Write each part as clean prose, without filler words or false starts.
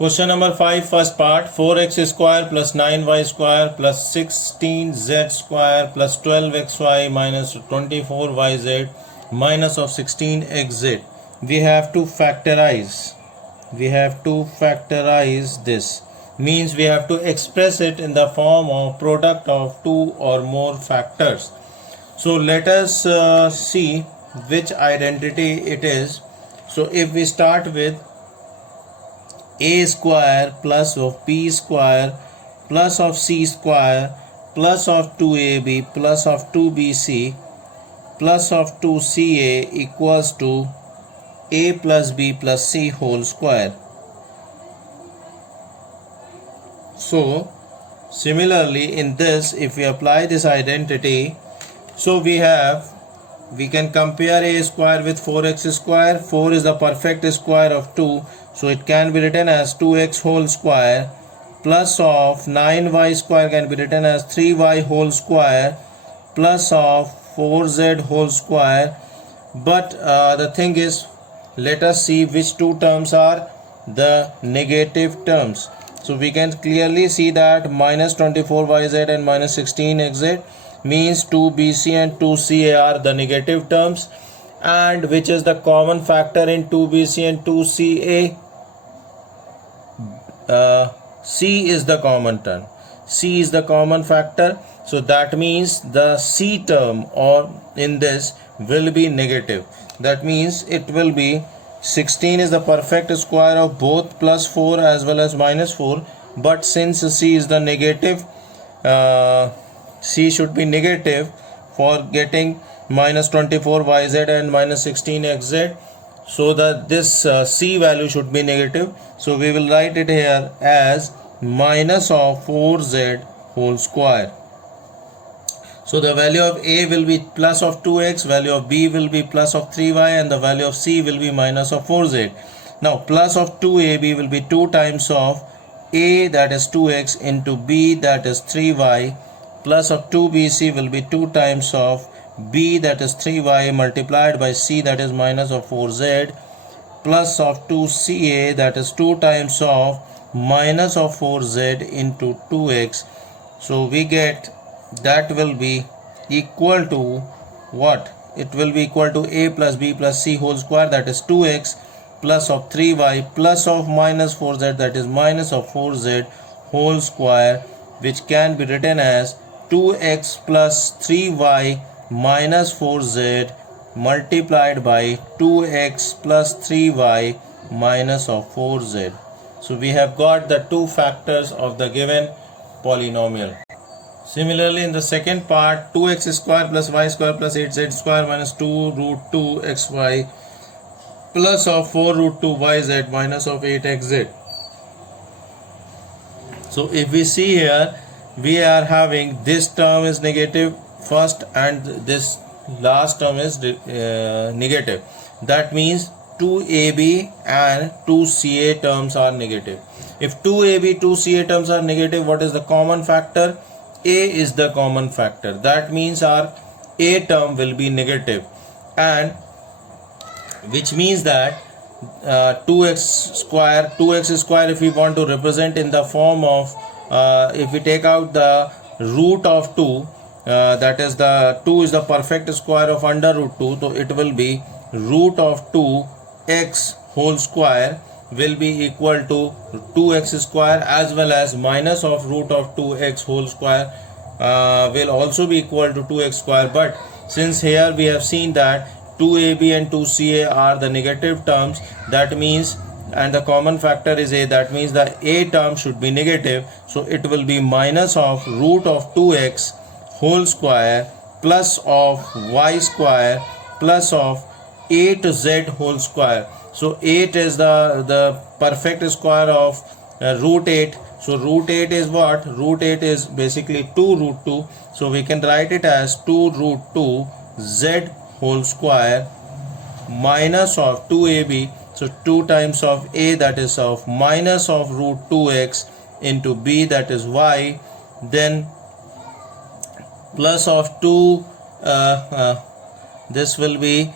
Question number 5, first part. 4x square plus 9y square plus 16z square plus 12xy minus 24yz minus of 16xz. We have to factorize. This. Means we have to express it in the form of product of two or more factors. So let us see which identity it is. So if we start with a square plus of b square plus of c square plus of 2ab plus of 2bc plus of 2ca equals to a plus b plus c whole square. So similarly in this, if we apply this identity, so we can compare a square with 4x square. 4 is the perfect square of 2, so it can be written as 2x whole square plus of 9y square can be written as 3y whole square plus of 4z whole square. But the thing is, let us see which two terms are the negative terms. So we can clearly see that minus 24yz and minus 16xz means 2bc and 2ca are the negative terms. And which is the common factor in 2bc and 2ca? C is the common term. C is the common factor. So that means the C term or in this will be negative. That means it will be 16 is the perfect square of both plus 4 as well as minus 4. But since C is the negative, C should be negative for getting minus 24yz and minus 16xz. So that this C value should be negative. So we will write it here as minus of 4z whole square. So the value of A will be plus of 2x, value of B will be plus of 3y, and the value of C will be minus of 4z. Now plus of 2AB will be 2 times of A, that is 2x, into B, that is 3y, plus of 2BC will be 2 times of B, that is 3y, multiplied by C, that is minus of 4z, plus of 2CA, that is 2 times of minus of 4z into 2x. So we get that will be equal to what? It will be equal to A plus B plus C whole square, that is 2x, plus of 3y plus of minus 4z, that is minus of 4z whole square, which can be written as 2x plus 3y minus 4z multiplied by 2x plus 3y minus of 4z. So we have got the two factors of the given polynomial. Similarly, in the second part, 2x square plus y square plus 8z square minus 2 root 2 xy plus of 4 root 2 yz minus of 8xz. So if we see here, we are having this term is negative first and this last term is negative. That means 2ab and 2ca terms are negative. If 2ab, 2ca terms are negative, what is the common factor? A is the common factor. That means our A term will be negative, and which means that 2x square if we want to represent in the form of if we take out the root of 2, that is the 2 is the perfect square of under root 2, so it will be root of 2x whole square will be equal to 2x square, as well as minus of root of 2x whole square will also be equal to 2x square. But since here we have seen that 2ab and 2ca are the negative terms, that means, and the common factor is A, that means the A term should be negative. So it will be minus of root of 2x whole square plus of y square plus of 8z whole square. So 8 is the perfect square of root 8. So root 8 is what? Root 8 is basically 2 root 2. So we can write it as 2 root 2 z whole square minus of 2ab. So 2 times of a, that is of minus of root 2x into b, that is y, then plus of 2 this will be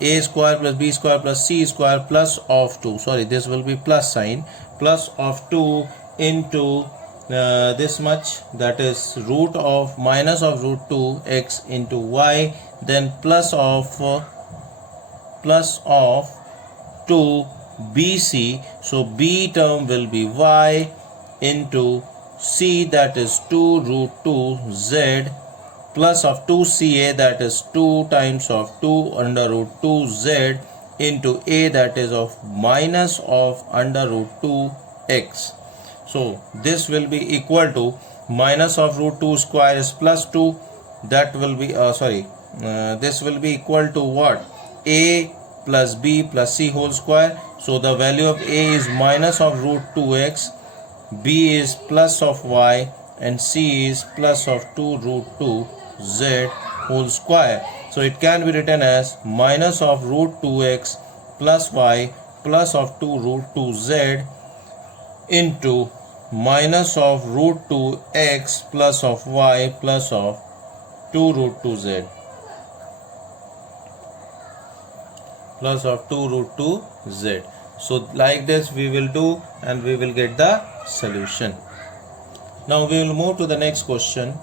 a square plus b square plus c square plus of 2, sorry, this will be plus sign, plus of 2 into this much, that is root of minus of root 2 x into y, then plus of 2 bc, so b term will be y into c, that is 2 root 2 z, plus of 2ca, that is 2 times of 2 under root 2 z into a, that is of minus of under root 2 x. So this will be equal to minus of root 2 square is plus 2, that will be this will be equal to what? A plus b plus c whole square. So the value of a is minus of root 2x, b is plus of y, and c is plus of 2 root 2 z whole square. So it can be written as minus of root 2x plus y plus of 2 root 2 z into minus of root 2x plus of y plus of 2 root 2z plus of 2 root 2z. So like this we will do, and we will get the solution. Now we will move to the next question.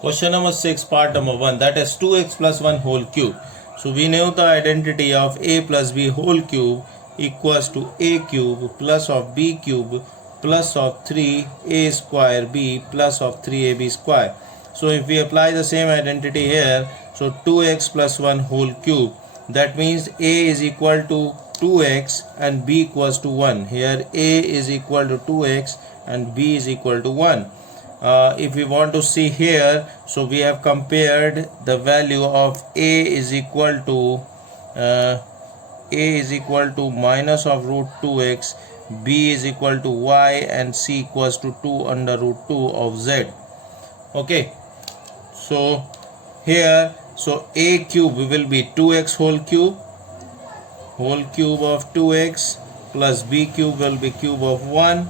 Question number 6, part number 1, that is 2x plus 1 whole cube. So we know the identity of a plus b whole cube equals to a cube plus of b cube plus of 3a square b plus of 3ab square. So if we apply the same identity here, so 2x plus 1 whole cube, that means a is equal to 2x and b equals to 1. Here a is equal to 2x and b is equal to 1. If we want to see here, so we have compared the value of a is equal to minus of root 2x, b is equal to y, and c equals to 2 under root 2 of z. Okay, so here, so a cube will be 2x whole cube of 2x, plus b cube will be cube of 1,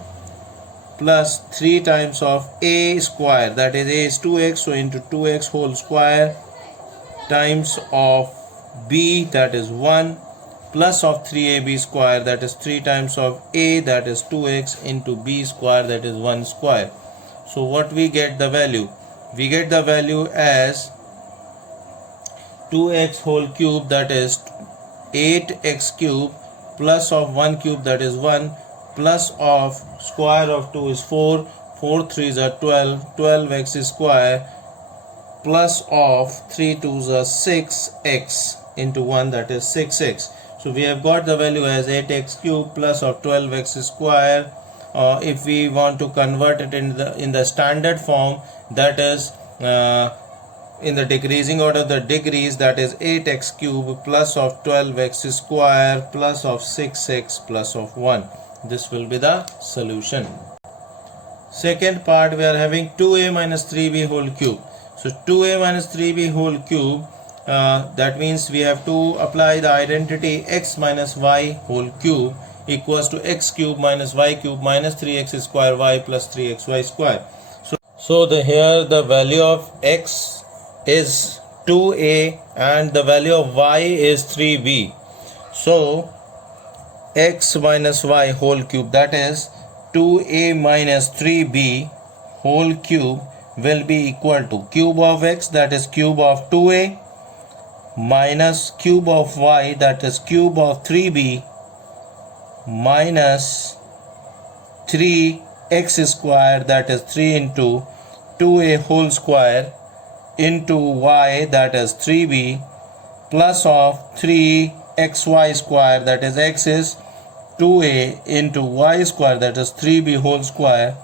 plus 3 times of a square, that is a is 2x, so into 2x whole square, times of b, that is 1, plus of 3ab square, that is 3 times of a, that is 2x, into b square, that is 1 square. So what we get the value? We get the value as 2x whole cube, that is 8x cube, plus of 1 cube, that is 1, plus of square of 2 is 4, 4 3s are 12, 12x square, plus of 3 2s are 6x into 1, that is 6x. So we have got the value as 8x cube plus of 12x square. If we want to convert it in the standard form, that is in the decreasing order of the degrees, that is 8x cube plus of 12x square plus of 6x plus of 1. This will be the solution. Second part, we are having 2a minus 3b whole cube. So 2a minus 3b whole cube, that means we have to apply the identity x minus y whole cube equals to x cube minus y cube minus 3x square y plus 3xy square. So here the value of x is 2a and the value of y is 3b. So x minus y whole cube, that is 2a minus 3b whole cube, will be equal to cube of x, that is cube of 2a, minus cube of y, that is cube of 3b, minus 3x square, that is 3 into 2a whole square, into y, that is 3b, plus of 3xy square, that is x is 2a into y square, that is 3b whole square.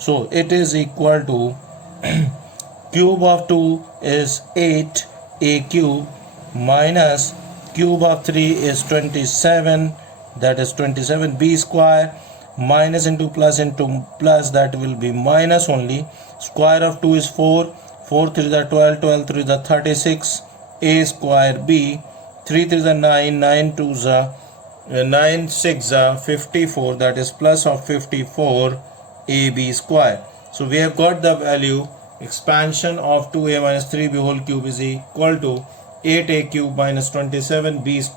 So it is equal to cube of 2 is 8a cube, minus cube of 3 is 27, that is 27b square, minus into plus, that will be minus only. Square of 2 is 4, 4 3 is 12, 12 3 is 36, a square b, 3 3 is 9, 9 2 is 9 6 is 54, that is plus of 54 ab square. So we have got the value expansion of 2a minus 3b whole cube is equal to 8a cube minus 27b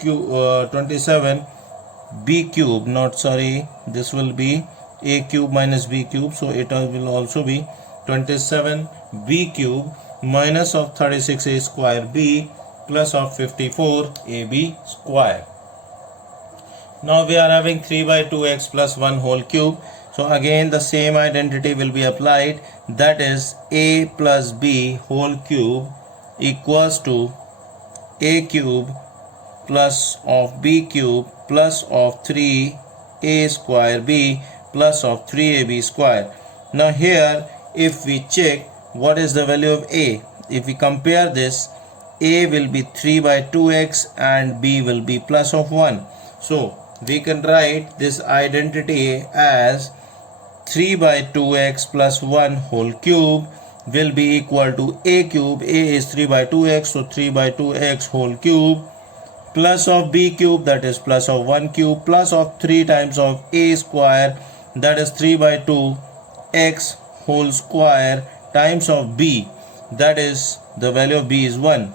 cube 27b cube, not sorry, this will be a cube minus b cube, so it will also be 27b cube minus of 36a square b plus of 54ab square. Now we are having 3 by 2x plus 1 whole cube. So again the same identity will be applied, that is a plus b whole cube equals to a cube plus of b cube plus of 3a square b plus of 3ab square. Now here if we check what is the value of a, if we compare this, a will be 3 by 2x and b will be plus of 1. So we can write this identity as 3 by 2x plus 1 whole cube will be equal to a cube, a is 3 by 2x, so 3 by 2x whole cube plus of b cube, that is plus of 1 cube, plus of 3 times of a square, that is 3 by 2 x whole square, times of b, that is the value of b is 1,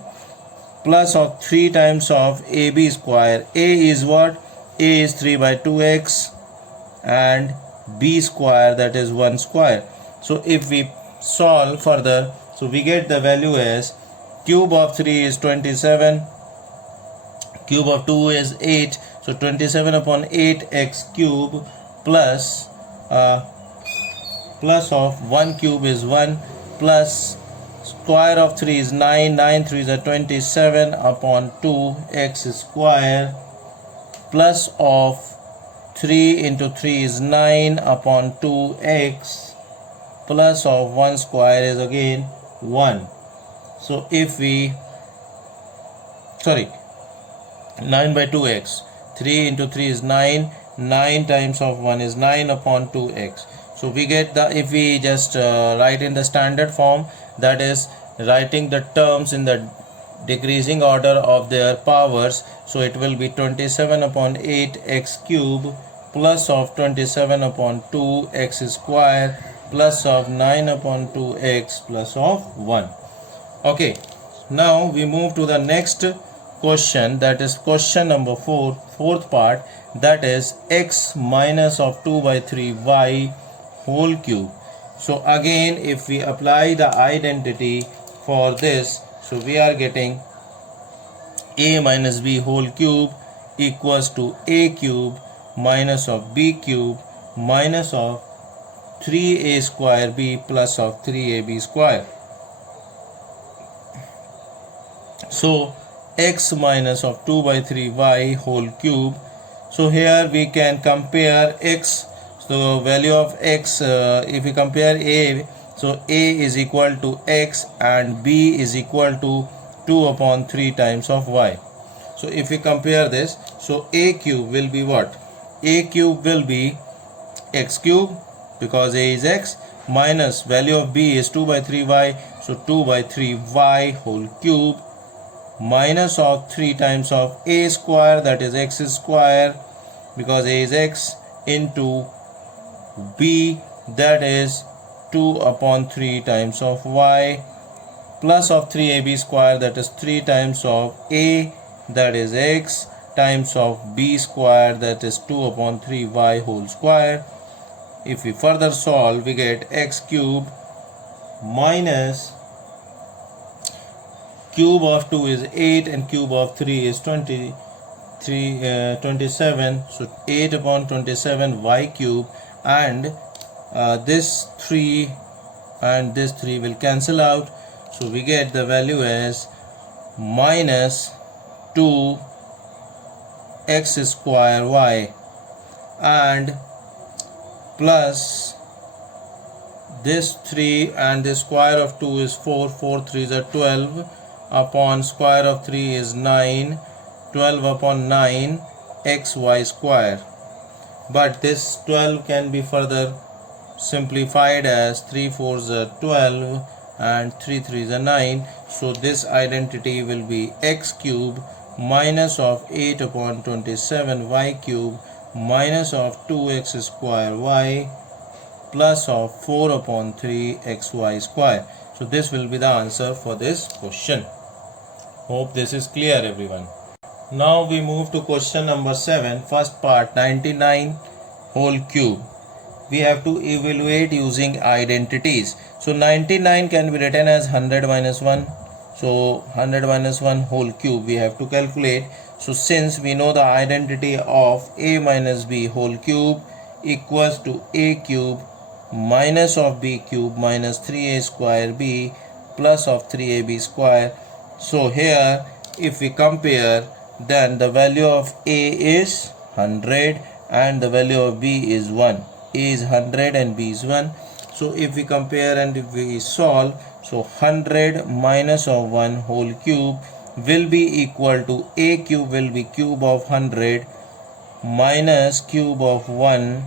plus of 3 times of ab square. A is what? A is 3 by 2x and b square, that is 1 square. So if we solve further, so we get the value as cube of 3 is 27, cube of 2 is 8, so 27 upon 8x cube plus plus of 1 cube is 1 plus square of 3 is 9, 9 3 is 27 upon 2x square plus of 3 into 3 is 9 upon 2x plus of 1 square is again 1. So if we 9 by 2x, 3 into 3 is 9, 9 times of 1 is 9 upon 2x. So we get the, if we just write in the standard form, that is writing the terms in the decreasing order of their powers, so it will be 27 upon 8x cube plus of 27 upon 2x square plus of 9 upon 2x plus of 1. Okay, now we move to the next question, that is question number 4, fourth part, that is x minus of 2 by 3 y whole cube. So again if we apply the identity for this, so we are getting a minus b whole cube equals to a cube minus of b cube minus of 3a square b plus of 3ab square. So x minus of 2 by 3 y whole cube. So here we can compare x, so value of x, if we compare a, so a is equal to x and b is equal to 2 upon 3 times of y. So if we compare this, so a cube will be what? A cube will be x cube because a is x minus value of b is 2 by 3y, so 2 by 3y whole cube minus of 3 times of a square, that is x square because a is x, into b, that is 2 upon 3 times of y plus of 3ab square, that is 3 times of a, that is x, times of b square, that is 2 upon 3y whole square. If we further solve, we get x cube minus cube of 2 is 8 and cube of 3 is 27, so 8 upon 27 y cube, and this 3 and this 3 will cancel out, so we get the value as minus 2 x square y and plus this 3 and the square of 2 is 4, 4 3s are 12 upon square of 3 is 9, 12 upon 9 xy square. But this 12 can be further simplified as 3 4s are 12 and 3 3s are 9. So this identity will be x cube minus of 8 upon 27 y cube minus of 2x square y plus of 4 upon 3 xy square. So this will be the answer for this question. Hope this is clear, everyone. Now we move to question number 7, first part, 99 whole cube. We have to evaluate using identities. So 99 can be written as 100 minus 1. So 100 minus 1 whole cube we have to calculate. So since we know the identity of a minus b whole cube equals to a cube minus of b cube minus 3a square b plus of 3ab square. So here if we compare, then the value of a is 100 and the value of b is 1. A is 100 and b is 1. So if we compare and if we solve, so 100 minus of 1 whole cube will be equal to a cube will be cube of 100 minus cube of 1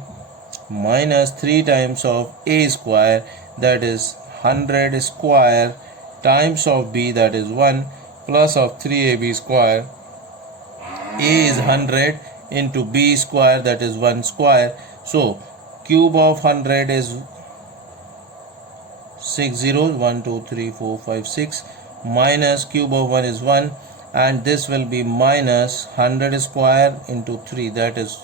minus 3 times of a square, that is 100 square times of b, that is 1, plus of 3ab square. A is 100 into b square, that is 1 square. So cube of 100 is 6 zeros, 1 2 3 4 5 6, minus cube of 1 is 1, and this will be minus 100 square into 3, that is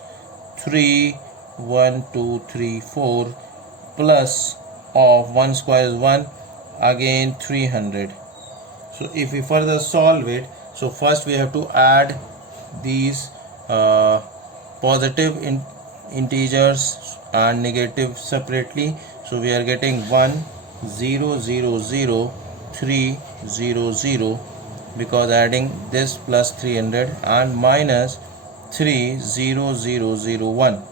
3 1 2 3 4, plus of 1 square is 1, again 300. So if we further solve it, so first we have to add these positive integers and negative separately. So we are getting 1 0 0 0 3 0 0 because adding this plus 300, and minus 3 0 0 0 1.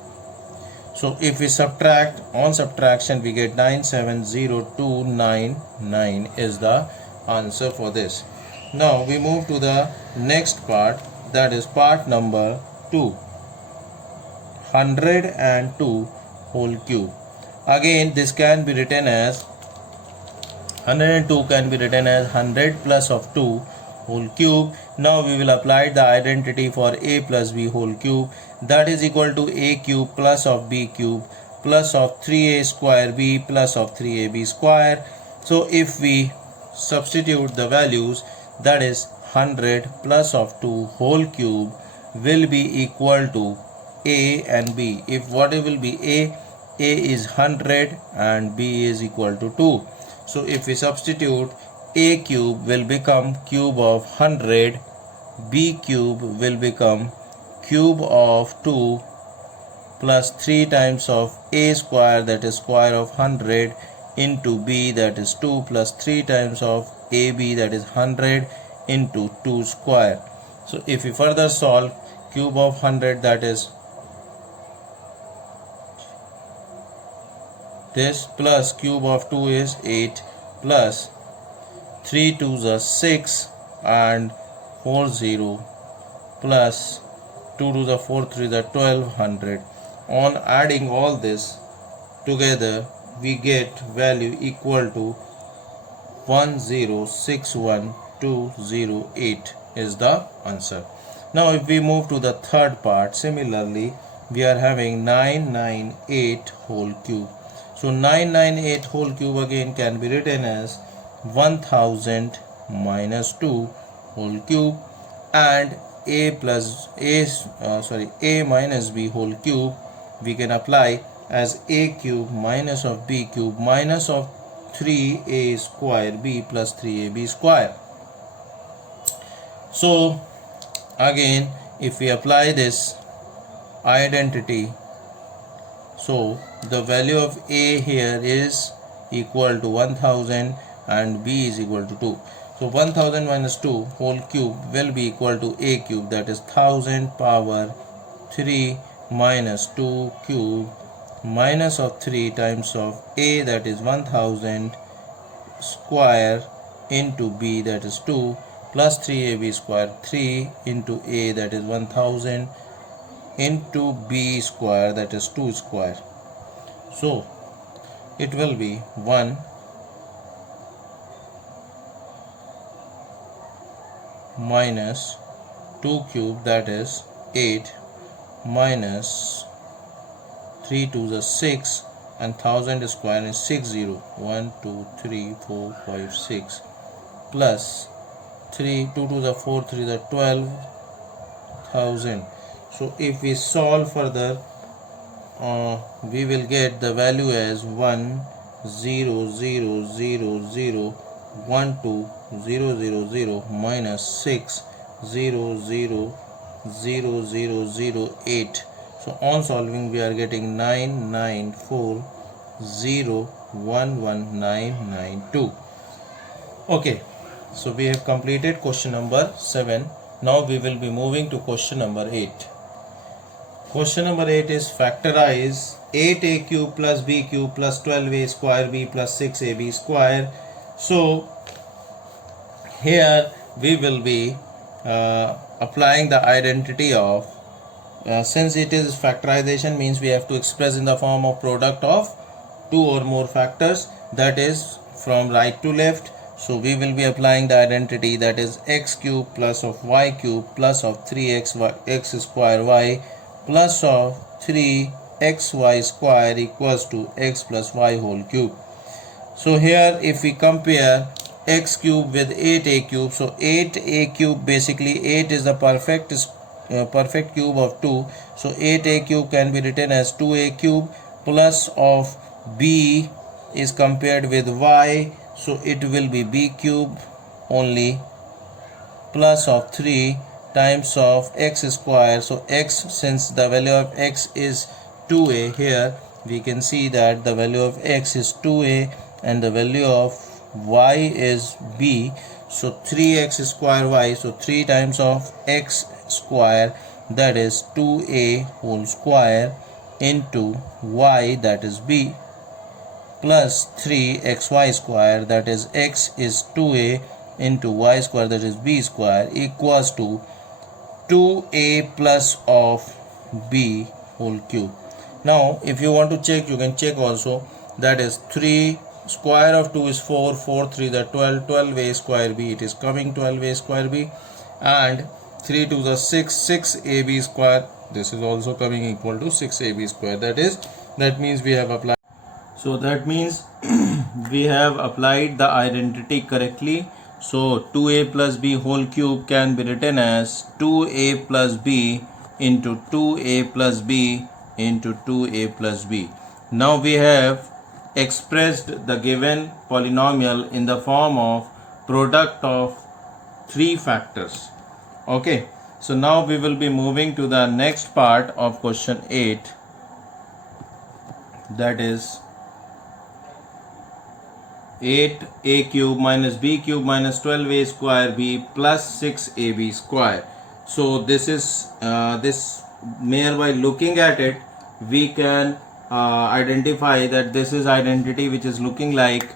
So if we subtract, on subtraction we get 970299 is the answer for this. Now we move to the next part, that is part number 2, 102 whole cube. Again this can be written as 102 can be written as 100 plus of 2 whole cube. Now we will apply the identity for a plus b whole cube, that is equal to a cube plus of b cube plus of 3a square b plus of 3ab square. So if we substitute the values, that is 100 plus of 2 whole cube will be equal to a and b. If what it will be a is 100 and b is equal to 2. So if we substitute, a cube will become cube of 100, b cube will become cube of 2 plus 3 times of a square, that is square of 100, into b, that is 2, plus 3 times of ab, that is 100, into 2 square. So if we further solve, cube of 100, that is this, plus cube of 2 is 8, plus 3 2s are 6 and 4 0, plus 2 to the 4 3 the 1200. On adding all this together, we get value equal to 1061208 is the answer. Now if we move to the third part, similarly we are having 998 whole cube. So 998 whole cube again can be written as 1000 minus 2 whole cube, and a minus b whole cube we can apply as a cube minus of b cube minus of 3a square b plus 3ab square. So again if we apply this identity, so the value of a here is equal to 1000 and b is equal to 2. So 1000 minus 2 whole cube will be equal to a cube, that is 1000 power 3 minus 2 cube minus of 3 times of a, that is 1000 square, into b, that is 2, plus 3ab square 3 into a, that is 1000, into b square, that is 2 square. So it will be 1 minus 2 cube, that is 8, minus 3 to the 6, and 1000 square is 60, 1 2 3 4 5 6, plus 3 2 to the 4 3 the 12,000. So if we solve further, we will get the value as 1 0 0 0 0 1 2 0 0 0 minus 6 0 0 0 0 0 8. So on solving we are getting 994011992. Okay, so we have completed question number 7. Now we will be moving to question number 8. Question number 8 is factorize 8a cube plus b cube plus 12a square b plus 6ab square. So here we will be applying the identity of, since it is factorization, means we have to express in the form of product of two or more factors, that is from right to left. So we will be applying the identity, that is x cube plus of y cube plus of 3x x square y plus of 3xy square equals to x plus y whole cube. So here if we compare x cube with 8a cube, so 8a cube, basically 8 is the perfect cube of 2, so 8a cube can be written as 2a cube plus of b is compared with y, so it will be b cube only plus of 3 times of x square. So x, since the value of x is 2a, here we can see that the value of x is 2a and the value of y is b, so 3x square y, so 3 times of x square, that is 2a whole square into y, that is b, plus 3xy square, that is x is 2a into y square, that is b square, equals to 2a plus of b whole cube. Now if you want to check, you can check also, that is 3 square of 2 is 4, 4 3 the 12, 12a square b, it is coming 12a square b, and 3 to the 6, 6ab square, this is also coming equal to 6ab square. That means we have applied, so that means we have applied the identity correctly. So 2a plus b whole cube can be written as 2a plus b into 2a plus b into 2a plus b. Now we have expressed the given polynomial in the form of product of three factors. Okay, so now we will be moving to the next part of question 8, that is 8a cube minus b cube minus 12a square b plus 6ab square. So this is this mere by looking at it we can identify that this is identity which is looking like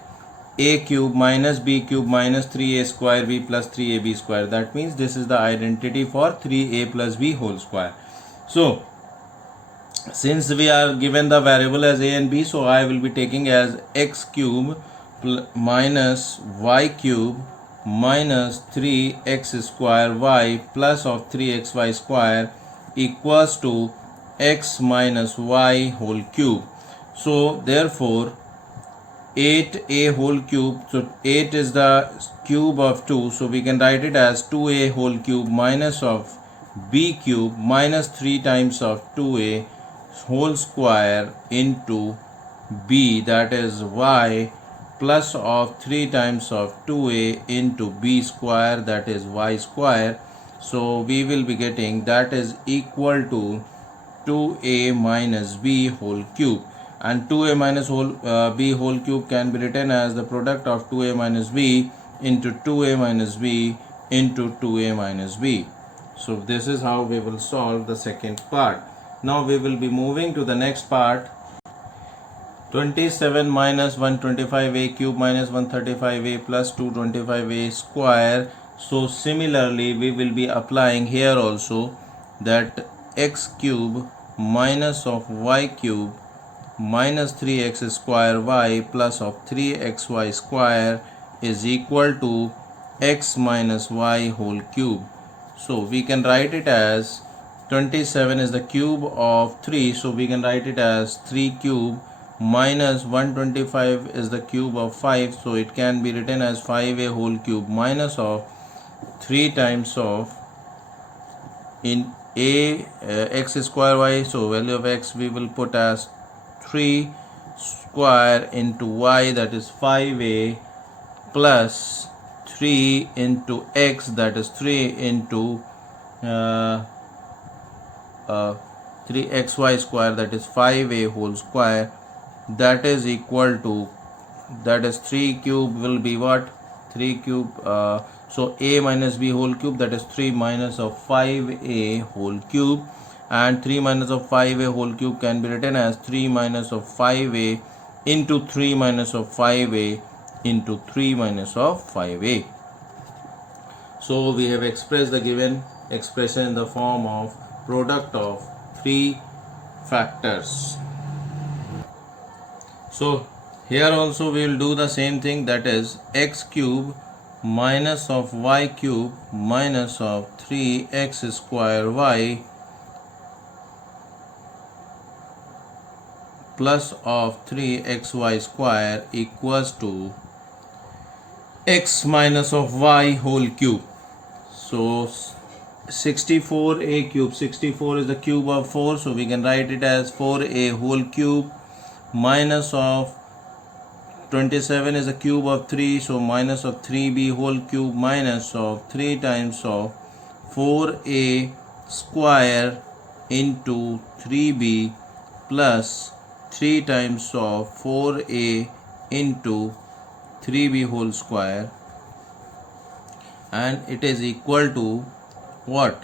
a cube minus b cube minus 3a square b plus 3ab square. That means this is the identity for 3a plus b whole square. So since we are given the variable as a and b, so I will be taking as x cube minus y cube minus 3x square y plus of 3xy square equals to x minus y whole cube. So therefore 8a whole cube, so 8 is the cube of 2, so we can write it as 2a whole cube minus of b cube minus 3 times of 2a whole square into b, that is y, plus of 3 times of 2a into b square, that is y square. So we will be getting that is equal to 2a minus b whole cube, and 2a minus b whole cube can be written as the product of 2a minus b into 2a minus b into 2a minus b. So this is how we will solve the second part. Now we will be moving to the next part. 27 minus 125a cube minus 135a plus 225a square. So similarly we will be applying here also that x cube minus of y cube minus 3x square y plus of 3xy square is equal to x minus y whole cube. So we can write it as 27 is the cube of 3, so we can write it as 3 cube minus 125 is the cube of 5, so it can be written as 5a whole cube minus of 3 times of in a x square y, so value of x we will put as 3 square into y, that is 5a, plus 3 into x, that is 3 into 3xy square, that is 5a whole square, that is equal to, that is 3 cube will be what, 3 cube, so a minus b whole cube, that is 3 minus of 5a whole cube, and 3 minus of 5a whole cube can be written as 3 minus of 5a into 3 minus of 5a into 3 minus of 5a. So we have expressed the given expression in the form of product of 3 factors. So here also we will do the same thing, that is x cube minus of y cube minus of 3x square y plus of 3xy square equals to x minus of y whole cube. So 64a cube, 64 is the cube of 4, so we can write it as 4a whole cube, minus of 27 is the cube of 3, so minus of 3b whole cube, minus of 3 times of 4a square into 3b plus 3 times of 4a into 3b whole square, and it is equal to what,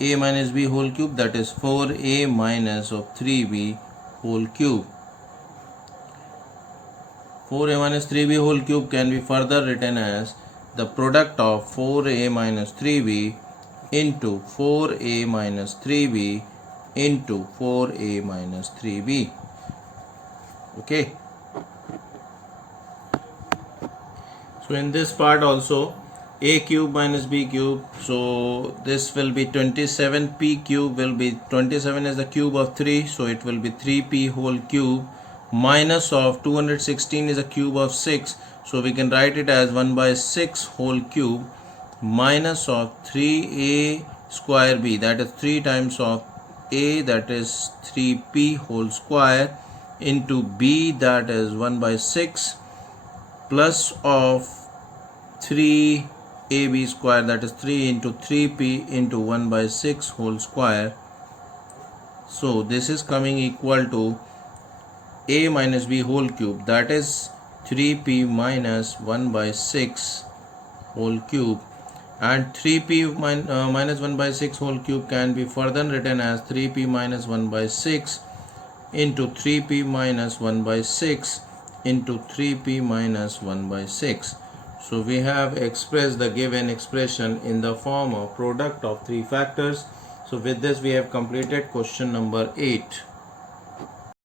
a minus b whole cube, that is 4a minus of 3b whole cube. 4a minus 3b whole cube can be further written as the product of 4a minus 3b into 4a minus 3b into 4a minus 3b. Okay. So in this part also, a cube minus b cube, so this will be 27p cube will be, 27 is the cube of 3, so it will be 3p whole cube, minus of 216 is a cube of 6, so we can write it as 1 by 6 whole cube, minus of 3a square b, that is 3 times of a, that is 3p whole square, into b, that is 1 by 6, plus of 3ab square, that is 3 into 3p into 1 by 6 whole square. So this is coming equal to a minus b whole cube, that is 3p minus 1 by 6 whole cube, and 3p minus 1 by 6 whole cube can be further written as 3p minus 1 by 6 into 3p minus 1 by 6 into 3p minus 1 by 6. So we have expressed the given expression in the form of product of 3 factors. So with this we have completed question number 8.